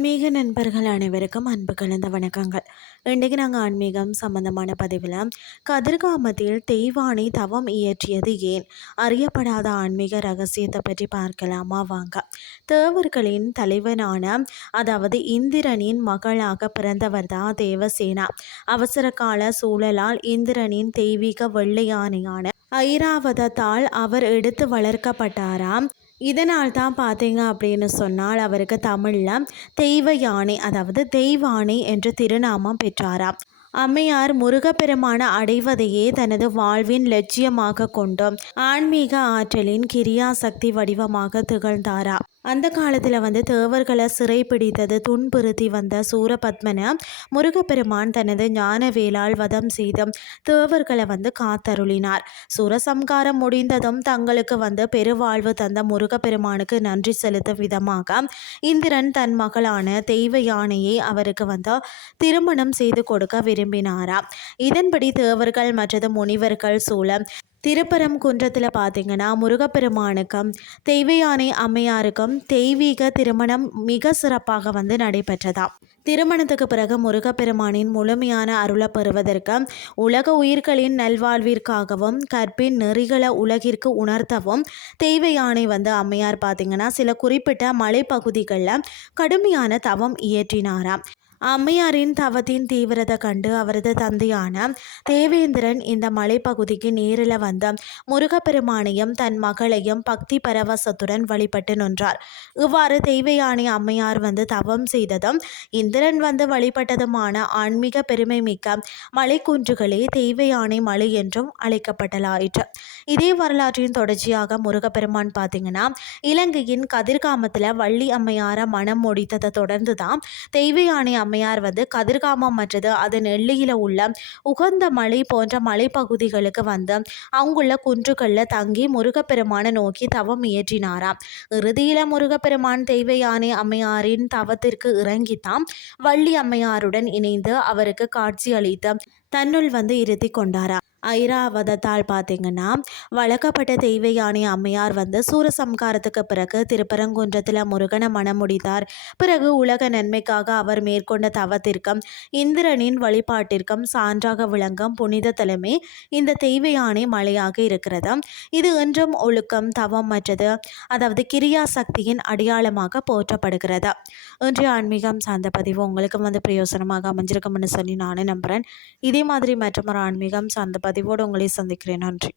ஆன்மீக நண்பர்கள் அனைவருக்கும் அன்பு கலந்த வணக்கங்கள். இன்றைக்கு நாங்கள் ஆன்மீகம் சம்பந்தமான பதிவில் கதிர்காமத்தில் தெய்வானை தவம் இயற்றியது ஏன், அறியப்படாத ஆன்மீக ரகசியத்தை பற்றி பார்க்கலாமா வாங்க. தேவர்களின் தலைவனான அதாவது இந்திரனின் மகளாக பிறந்தவர் தான் தேவசேனா. அவசர கால சூழலால் இந்திரனின் தெய்வீக வெள்ளையானையான ஐராவதத்தால் அவர் எடுத்து வளர்க்கப்பட்டாராம். இதனால் தான் பார்த்தீங்க அப்படின்னு சொன்னால் அவருக்கு தமிழில் தெய்வ யானை அதாவது தெய்வானை என்ற திருநாமம் பெற்றாராம். அம்மையார் முருகப்பெருமான அடைவதையே தனது வாழ்வின் லட்சியமாக கொண்டு ஆன்மீக ஆற்றலின் கிரியாசக்தி வடிவமாக திகழ்ந்தாரா. அந்த காலத்தில் தேவர்களை சிறைப்பிடித்தது துன்புறுத்தி வந்த சூரபத்மனை முருகப்பெருமான் தனது ஞான வேளால் வதம் செய்து தேவர்களை காத்தருளினார். சூரசம்காரம் முடிந்ததும் தங்களுக்கு பெருவாழ்வு தந்த முருகப்பெருமானுக்கு நன்றி செலுத்தும் விதமாக இந்திரன் தன் மகளான தெய்வ யானையை அவருக்கு திருமணம் செய்து கொடுக்க விரும்பினாராம். இதன்படி தேவர்கள் மற்றது முனிவர்கள் சூழ திருப்பரங்குன்றத்தில் பார்த்தீங்கன்னா முருகப்பெருமானுக்கும் தெய்வயானை அம்மையாருக்கும் தெய்வீக திருமணம் மிக சிறப்பாக நடைபெற்றதாம். திருமணத்துக்கு பிறகு முருகப்பெருமானின் முழுமையான அருளை பெறுவதற்கு உலக உயிர்களின் நல்வாழ்விற்காகவும் கற்பின் நெறிகளை உலகிற்கு உணர்த்தவும் தெய்வயானை அம்மையார் பார்த்தீங்கன்னா சில குறிப்பிட்ட மலைப்பகுதிகளில் கடுமையான தவம் இயற்றினாராம். அம்மையாரின் தவத்தின் தீவிரத்தை கண்டு அவரது தந்தையான தேவேந்திரன் இந்த மலைப்பகுதிக்கு நேரில் முருகப்பெருமானையும் தன் மகளையும் பக்தி பரவசத்துடன் வழிபட்டு நின்றார். இவ்வாறு தெய்வயானை அம்மையார் தவம் செய்ததும் இந்திரன் வழிபட்டதுமான ஆன்மீக பெருமை மிக்க மலைக்குன்றுகளே தெய்வயானை மலை என்றும் அழைக்கப்பட்டலாயிற்று. இதே வரலாற்றின் தொடர்ச்சியாக முருகப்பெருமான் பார்த்தீங்கன்னா இலங்கையின் கதிர்காமத்தில் வள்ளி அம்மையாரை மனம் முடித்ததை தொடர்ந்து தான் தெய்வயானை அம்மையார் கதிர்காமம் மற்றது அதன் எல்லையில் உள்ள உகந்த மலை போன்ற மலைப்பகுதிகளுக்கு அங்குள்ள குன்றுகளில் தங்கி முருகப்பெருமானை நோக்கி தவம் இயற்றினாராம். இறுதியில் முருகப்பெருமான் தெய்வயானை அம்மையாரின் தவத்திற்கு இறங்கித்தான் வள்ளி அம்மையாருடன் இணைந்து அவருக்கு காட்சி அளித்து தன்னுள் இருத்தி கொண்டாரா. ஐராவதத்தால் பார்த்தீங்கன்னா வளர்க்கப்பட்ட தெய்வ யானை அம்மையார் சூரசம்காரத்துக்கு பிறகு திருப்பரங்குன்றத்தில் முருகனை மனம் முடித்தார். பிறகு உலக நன்மைக்காக அவர் மேற்கொண்ட தவத்திற்கும் இந்திரனின் வழிபாட்டிற்கும் சான்றாக விளங்கும் புனித தலைமை இந்த தெய்வ யானை மலையாக இருக்கிறது. இது என்றும் ஒழுக்கம் தவம் மற்றது அதாவது கிரியா சக்தியின் அடையாளமாக போற்றப்படுகிறது. இன்றைய ஆன்மீகம் சார்ந்த பதிவு உங்களுக்கு பிரயோசனமாக அமைஞ்சிருக்கும்னு சொல்லி நானும் நம்புகிறேன். இதே மாதிரி மற்றும் ஒரு ஆன்மீகம் சார்ந்த பதிவோடு உங்களை சந்திக்கிறேன். நன்றி.